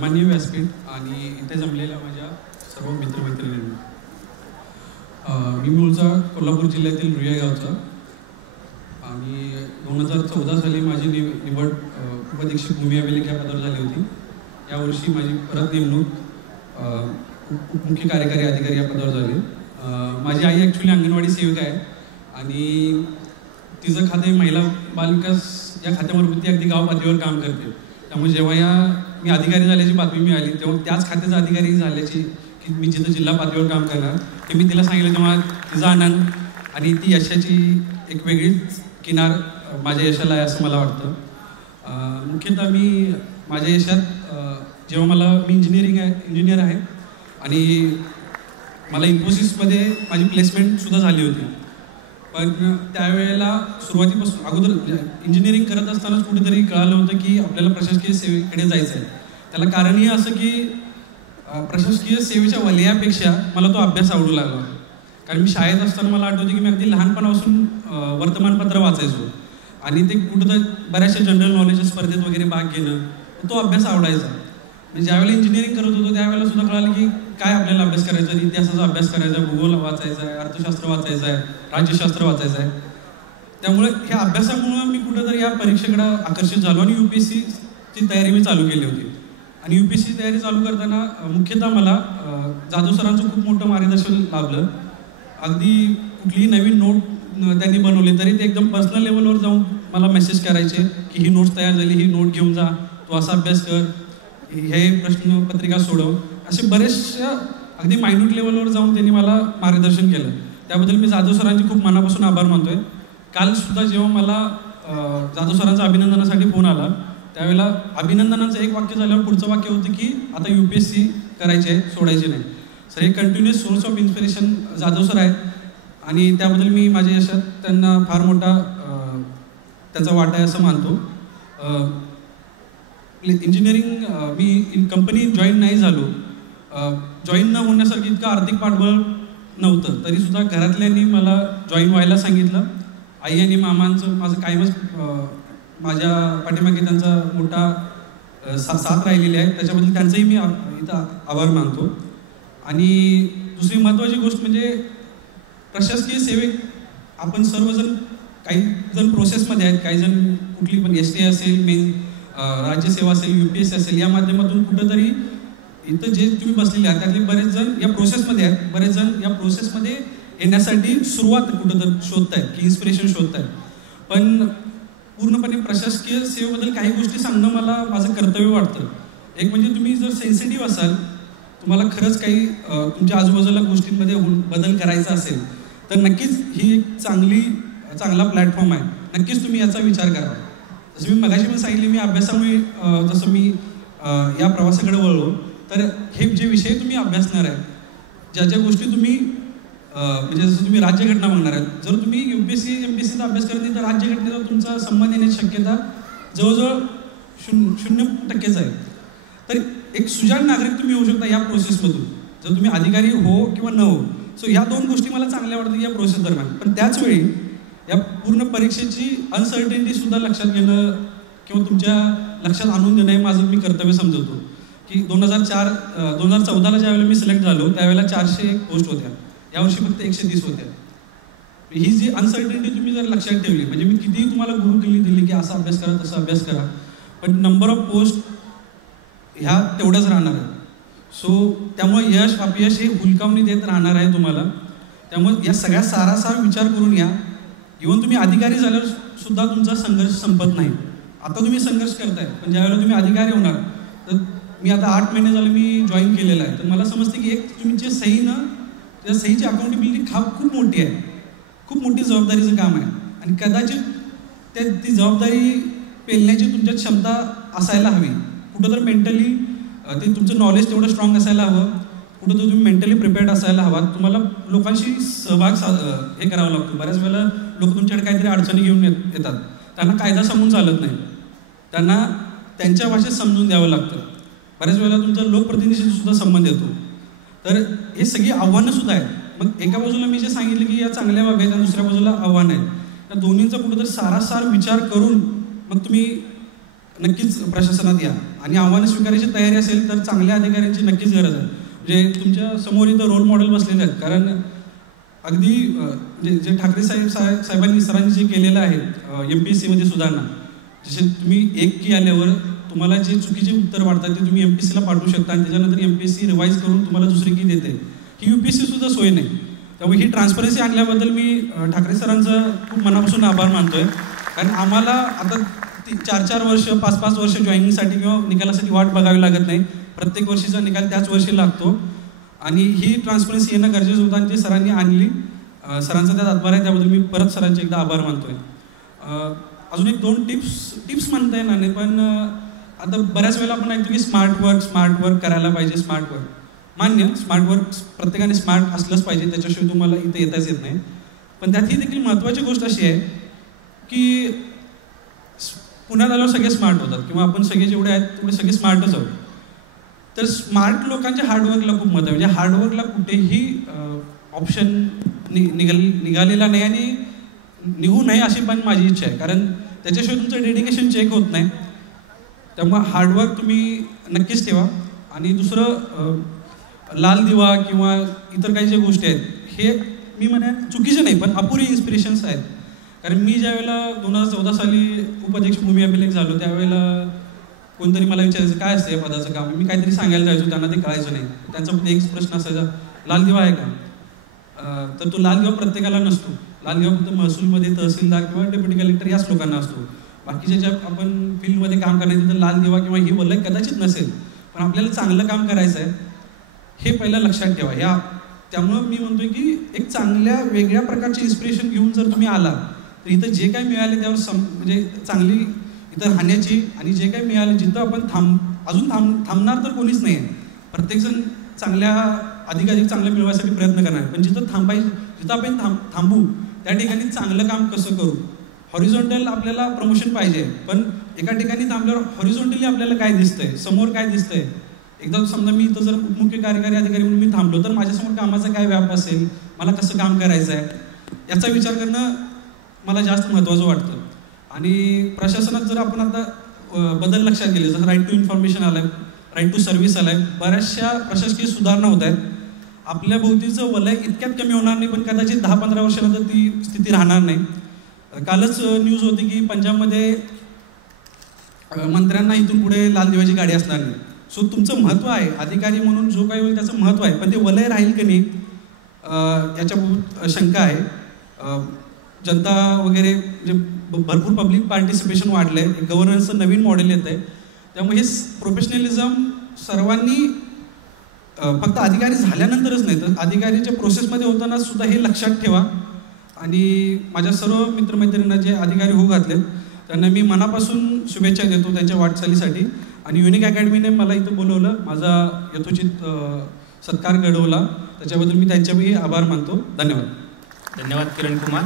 सन्माननीय व्यासपीठ आणि इथे जमलेल्या माझ्या सर्व मित्रमैत्रिणींना, मी मूळचा कोल्हापूर जिल्ह्यातील रुईया गावचा आणि 2014 साली माझी निवड उपाधीक्षक भूमी अभिलेख या पदावर झाली होती. यावर्षी माझी परत नेमणूक उपमुख्य कार्यकारी अधिकारी या पदावर झाली. माझी आई ॲक्च्युली अंगणवाडी सेविका आहे आणि तिचं खाते महिला बालविकास या खात्यामार्फत ती अगदी गाव पातळीवर काम करते. त्यामुळे जेव्हा मी अधिकारी झाल्याची बातमी मिळाली तेव्हा त्याच खात्याचा अधिकारी झाल्याची की मी जिथं जिल्हा पातळीवर काम करणार ते मी तिला सांगितलं, तेव्हा तिचा आनंद आणि ती यशाची एक वेगळीच किनार माझ्या यशाला आहे असं मला वाटतं. मुख्यतः मी माझ्या यशात जेव्हा मी इंजिनियर आहे आणि मला इन्फोसिसमध्ये माझी प्लेसमेंटसुद्धा झाली होती. पण त्यावेळेला सुरुवातीपासून अगोदर इंजिनिअरिंग करत असतानाच कुठेतरी कळालं होतं की आपल्याला प्रशासकीय सेवेकडे जायचं आहे. त्याला कारणही असं की प्रशासकीय सेवेच्या वलयापेक्षा मला तो अभ्यास आवडू लागला. कारण मी शाळेत असताना मला आठवतं की मी अगदी लहानपणापासून वर्तमानपत्र वाचायचो आणि ते कुठं बऱ्याचशा जनरल नॉलेज स्पर्धेत वगैरे भाग घेणं, तो अभ्यास आवडायचा. म्हणजे ज्यावेळेला इंजिनिअरिंग करत होतो त्यावेळेला सुद्धा कळालं की काय आपल्याला अभ्यास करायचा, इतिहासाचा अभ्यास करायचा, भूगोल वाचायचा आहे, अर्थशास्त्र वाचायचं आहे, राज्यशास्त्र वाचायचं आहे. त्यामुळे ह्या अभ्यासामुळं मी कुठंतरी या परीक्षेकडं आकर्षित झालो आणि UPSCची तयारी मी चालू केली होती. आणि UPSCची तयारी चालू करताना मुख्यतः मला जाधव सरांचं खूप मोठं मार्गदर्शन लाभलं. अगदी कुठलीही नवीन नोट त्यांनी बनवली तरी ते एकदम पर्सनल लेवलवर जाऊन मला मेसेज करायचे की ही नोट्स तयार झाली, ही नोट घेऊन जा, तू असा अभ्यास कर, हे प्रश्नपत्रिका सोडव, असे बरेचशा अगदी मायन्यूट लेवलवर जाऊन त्यांनी मला मार्गदर्शन केलं. त्याबद्दल मी जाधव सरांचे खूप मनापासून आभार मानतोय. कालसुद्धा जेव्हा मला जाधव सरांचा अभिनंदनासाठी फोन आला त्यावेळेला अभिनंदनाचं एक वाक्य झाल्यावर पुढचं वाक्य होतं की आता UPSC करायचे आहे, सोडायचे नाही. सर हे continuous source of inspiration Jadhav sir आहेत आणि त्याबद्दल मी माझ्या यशात त्यांना फार मोठा त्यांचा वाटा आहे असं मानतो. इंजिनिअरिंग मी कंपनी जॉईन नाही झालो, जॉईन न होण्यासारखं इतकं आर्थिक पाठबळ नव्हतं तरीसुद्धा घरातल्यांनी मला जॉईन व्हायला सांगितलं. आई आणि मामांचं माझं कायमच माझ्या पाठीमागे त्यांचा मोठा साथ राहिलेली आहे, त्याच्याबद्दल त्यांचाही मी इथं आभार मानतो. आणि दुसरी महत्त्वाची गोष्ट म्हणजे प्रशासकीय सेवेत आपण सर्वजण, काही जण प्रोसेसमध्ये आहेत, काही जण कुठली पण STA असेल, मेन राज्यसेवा असेल, UPSC असेल, या माध्यमातून कुठंतरी इथं जे तुम्ही बसलेले आहात त्यातले बरेच जण या प्रोसेसमध्ये आहेत, बरेच जण या प्रोसेसमध्ये येण्यासाठी सुरुवात कुठंतरी शोधत आहेत की इन्स्पिरेशन शोधत आहेत. पण पूर्णपणे प्रशासकीय सेवेबद्दल काही गोष्टी सांगणं मला माझं कर्तव्य वाटतं. एक म्हणजे तुम्ही जर सेन्सिटिव्ह असाल, तुम्हाला खरंच काही तुमच्या आजूबाजूला गोष्टींमध्ये बदल करायचा असेल तर नक्कीच ही एक चांगला प्लॅटफॉर्म आहे. नक्कीच तुम्ही याचा विचार करा. जसं मी मगाशी पण सांगितले, मी अभ्यासामुळे जसं मी या प्रवासाकडे वळलो तर हे जे विषय तुम्ही अभ्यासणार आहे, ज्या ज्या गोष्टी तुम्ही म्हणजे जसं तुम्ही राज्यघटना बघणार आहे, जर तुम्ही UPSC MPSCचा अभ्यास करत नाही तर राज्यघटनेचा तुमचा संबंध येण्याची शक्यता जवळजवळ 0% आहे. तर एक सुजाण नागरिक तुम्ही होऊ शकता या प्रोसेसमधून, जर तुम्ही अधिकारी हो किंवा न हो. सो ह्या दोन गोष्टी मला चांगल्या वाटतात या प्रोसेस दरम्यान. पण त्याचवेळी या पूर्ण परीक्षेची अनसर्टेनिटीसुद्धा लक्षात घेणं किंवा तुमच्या लक्षात आणून देणं हे माझं मी कर्तव्य समजतो. की 2014ला ज्यावेळेला मी सिलेक्ट झालो त्यावेळेला 401 पोस्ट होत्या, यावर्षी फक्त 130 होत्या. ही जी अनसर्टेनिटी तुम्ही जर लक्षात ठेवली, म्हणजे मी कितीही तुम्हाला गुरुकिल्ली दिली की असा अभ्यास करा तसा अभ्यास करा, पण नंबर ऑफ पोस्ट ह्या तेवढंच राहणार आहे. सो त्यामुळे यश अपयश हे हुलकावणी देत राहणार आहे तुम्हाला. त्यामुळे या सगळ्या सारासार विचार करून या. इव्हन तुम्ही अधिकारी झाल्यावर सुद्धा तुमचा संघर्ष संपत नाही. आता तुम्ही संघर्ष करताय, पण ज्यावेळेला तुम्ही अधिकारी होणार, तर मी आता 8 महिने झाले मी जॉईन केलेलं आहे, तर मला समजते की एक तुमच्या सहीनं त्या सहीची अकाउंटेबिलिटी खूप मोठी आहे, खूप मोठी जबाबदारीचं काम आहे. आणि कदाचित ती जबाबदारी पेलण्याची तुमच्यात क्षमता असायला हवी. कुठं तर मेंटली ते तुमचं नॉलेज तेवढं स्ट्रॉंग असायला हवं, कुठं तर तुम्ही मेंटली प्रिपेअर्ड असायला हवा. तुम्हाला लोकांशी सहभाग हे करावा लागतो. बऱ्याच वेळेला लोक तुमच्याकडे काहीतरी अडचणी घेऊन येतात, त्यांना कायदा समजून चालत नाही, त्यांना त्यांच्या भाषेत समजून द्यावं लागतं. बऱ्याच वेळेला तुमचा लोकप्रतिनिधीशी सुद्धा संबंध येतो. तर हे सगळी आव्हानंसुद्धा आहेत. मग एका बाजूला मी जे सांगितलं की या चांगल्या बाबी आहेत आणि दुसऱ्या बाजूला आव्हान आहेत, त्या दोन्हींचा कुठंतरी सारासार विचार करून मग तुम्ही नक्कीच प्रशासनात या. आणि आव्हानं स्वीकारायची तयारी असेल तर चांगल्या अधिकाऱ्यांची नक्कीच गरज आहे. म्हणजे तुमच्या समोर इथं रोल मॉडेल बसलेले आहेत. कारण अगदी जे ठाकरे साहेबांनी सरांनी जे केलेलं आहे MPSCमध्ये सुधारणा, जसे तुम्ही एक की आल्यावर तुम्हाला जे चुकीचे उत्तर वाढतात ते तुम्ही MPSCला पाठवू शकता आणि त्याच्यानंतर MPSC रिवाईज करून तुम्हाला दुसरी की देते. ही UPSC सुद्धा सोय नाही. त्यामुळे ही ट्रान्सपरन्सी आणल्याबद्दल मी ठाकरे सरांचं खूप मनापासून आभार मानतोय. कारण आम्हाला आता 4-4 वर्ष 5-5 वर्ष जॉईनिंगसाठी किंवा निकालासाठी वाट बघावी लागत नाही. प्रत्येक वर्षीचा निकाल त्याच वर्षी लागतो आणि ही ट्रान्सपरन्सी येणं गरजेचं होतं आणि ती सरांनी आणली. सरांचा त्यात हातभार आहे, त्याबद्दल मी परत सरांचे एकदा आभार मानतोय. अजून एक 2 टिप्स म्हणता येणार नाही, पण आता बऱ्याच वेळेला आपण ऐकतो की स्मार्ट वर्क करायला पाहिजे. स्मार्ट वर्क मान्य, स्मार्ट वर्क प्रत्येकाने स्मार्ट असलंच पाहिजे, त्याच्याशिवाय तुम्हाला इथे येताच येत नाही. पण त्यात ही देखील महत्त्वाची गोष्ट अशी आहे की पुण्यात आल्यावर सगळे स्मार्ट होतात किंवा आपण सगळे जेवढे आहेत तेवढे सगळे स्मार्टच आहोत. तर स्मार्ट लोकांच्या हार्डवर्कला खूप महत्त्व आहे. म्हणजे हार्डवर्कला कुठेही ऑप्शन निघालेला नाही आणि निघू नये अशी पण माझी इच्छा आहे. कारण त्याच्याशिवाय तुमचं डेडिकेशन चेक होत नाही. त्यामुळे हार्डवर्क तुम्ही नक्कीच ठेवा. आणि दुसरं लाल दिवा किंवा इतर काही ज्या गोष्टी आहेत हे मी म्हणेन चुकीचे नाही, पण अपुरी इन्स्पिरेशन्स आहेत. कारण मी ज्यावेळेला 2014 साली उपाध्यक्ष भूमी अभिलेख झालो त्यावेळेला कोणतरी मला विचारायचं काय असतं या पदाचं काम. मी काहीतरी सांगायला जायचो, त्यांना ते कळायचं नाही. त्यांचा फक्त एकच प्रश्न असायचा, लाल दिवा आहे का? तर तो लाल दिवा प्रत्येकाला नसतो. लाल दिवा फक्त महसूलमध्ये तहसीलदार किंवा डेप्युटी कलेक्टर याच लोकांना असतो. बाकीच्या ज्या आपण फील्डमध्ये काम करण्याचं तर लाल दिवा किंवा ही वलय कदाचित नसेल, पण आपल्याला चांगलं काम करायचं आहे हे पहिलं लक्षात ठेवा. त्यामुळं मी म्हणतोय की एक चांगल्या वेगळ्या प्रकारचे इन्स्पिरेशन घेऊन जर तुम्ही आला तर इथं जे काही मिळाले त्यावर म्हणजे चांगली इथं राहण्याची आणि जे काही मिळाले जिथं आपण थांबणार तर कोणीच नाही आहे. प्रत्येकजण चांगल्या अधिकाधिक चांगलं मिळवण्यासाठी प्रयत्न करणार, पण जिथं आपण थांबू त्या ठिकाणी चांगलं काम कसं करू. हॉरिझॉन्टल आपल्याला प्रमोशन पाहिजे, पण एका ठिकाणी थांबल्यावर हॉरिझॉन्टली आपल्याला काय दिसतंय, समोर काय दिसतंय. एकदा समजा मी इथं जर उपमुख्य कार्यकारी अधिकारी म्हणून मी थांबलो तर माझ्यासमोर कामाचा काय व्याप असेल, मला कसं काम करायचं आहे याचा विचार करणं मला जास्त महत्त्वाचं वाटतं. आणि प्रशासनात जर आपण आता बदल लक्षात गेले, जसं राईट टू इन्फॉर्मेशन आलं आहे, राईट टू सर्व्हिस आलं आहे, बऱ्याचशा प्रशासकीय सुधारणा होत आहेत. आपल्या भोवतीचं वलय इतक्यात कमी होणार नाही, पण कदाचित 10-15 वर्षानंतर ती स्थिती राहणार नाही. कालच न्यूज होती की पंजाबमध्ये मंत्र्यांना इथून पुढे लाल दिव्याची गाडी असणार नाही. सो तुमचं महत्त्व आहे अधिकारी म्हणून जो काही होईल त्याचं महत्त्व आहे, पण ते वलय राहील की नाही याच्या शंका आहे. जनता वगैरे म्हणजे भरपूर पब्लिक पार्टिसिपेशन वाढलं आहे, गव्हर्नन्सचं नवीन मॉडेल येतं आहे. त्यामुळे हे प्रोफेशनलिझम सर्वांनी फक्त अधिकारी झाल्यानंतरच नाही तर अधिकारीच्या प्रोसेसमध्ये होताना सुद्धा हे लक्षात ठेवा. आणि माझ्या सर्व मित्रमैत्रिणींना जे अधिकारी होऊ घातले त्यांना मी मनापासून शुभेच्छा देतो त्यांच्या वाटचालीसाठी. आणि युनिक अकॅडमीने मला इथं बोलवलं, माझा यथोचित सत्कार घडवला, त्याच्याबद्दल मी त्यांच्याही आभार मानतो. धन्यवाद. धन्यवाद किरण कुमार.